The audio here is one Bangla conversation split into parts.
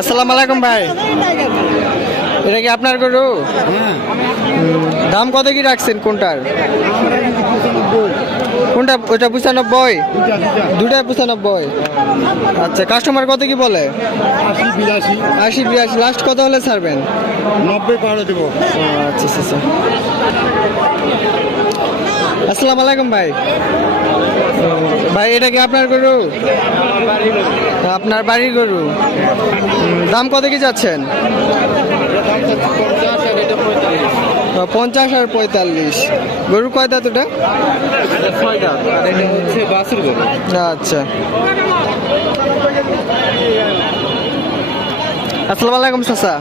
আসসালামু আলাইকুম ভাই, এটা কি আপনার গরু? দাম কত কি রাখছেন কোনটার? কোনটা? ওইটা 95, দুটা 95। আচ্ছা, কাস্টমার কত কি বলে? 80 82। লাস্ট কত হলে ছাড়বেন? 90 করে দেবো। আচ্ছা আচ্ছা। আসসালামু আলাইকুম ভাই, ভাই এটা কি আপনার গরু? আপনার বাড়ির গরু। দাম কত কি যাচ্ছেন? 50 আর 45। গরু কয় দাঁত ওটা? আচ্ছা। আসসালামু আলাইকুম চাচা,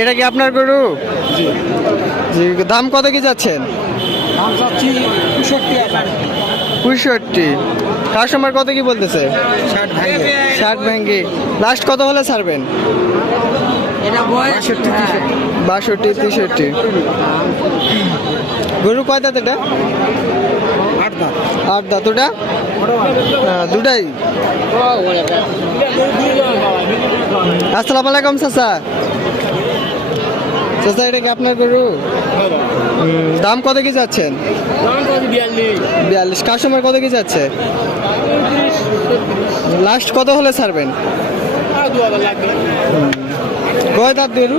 এটা কি আপনার গরু? জি। দাম কত কি যাচ্ছেন? 65। কাস্টমার কত কি বলতেছে? 60 ভেঙ্গে। লাস্ট কত হলে ছাড়বেন? 62 63। গরু কয় দাঁত এটা? 8 দাঁত। ওটা দুটাই। আসসালামু আলাইকুম চাচা, চাচা এটা কি আপনার গরু? দাম কত কি যাচ্ছেন? 42। কাস্টমার কত কি যাচ্ছে? লাস্ট কত হলে ছাড়বেন? কয় দাঁত গরু?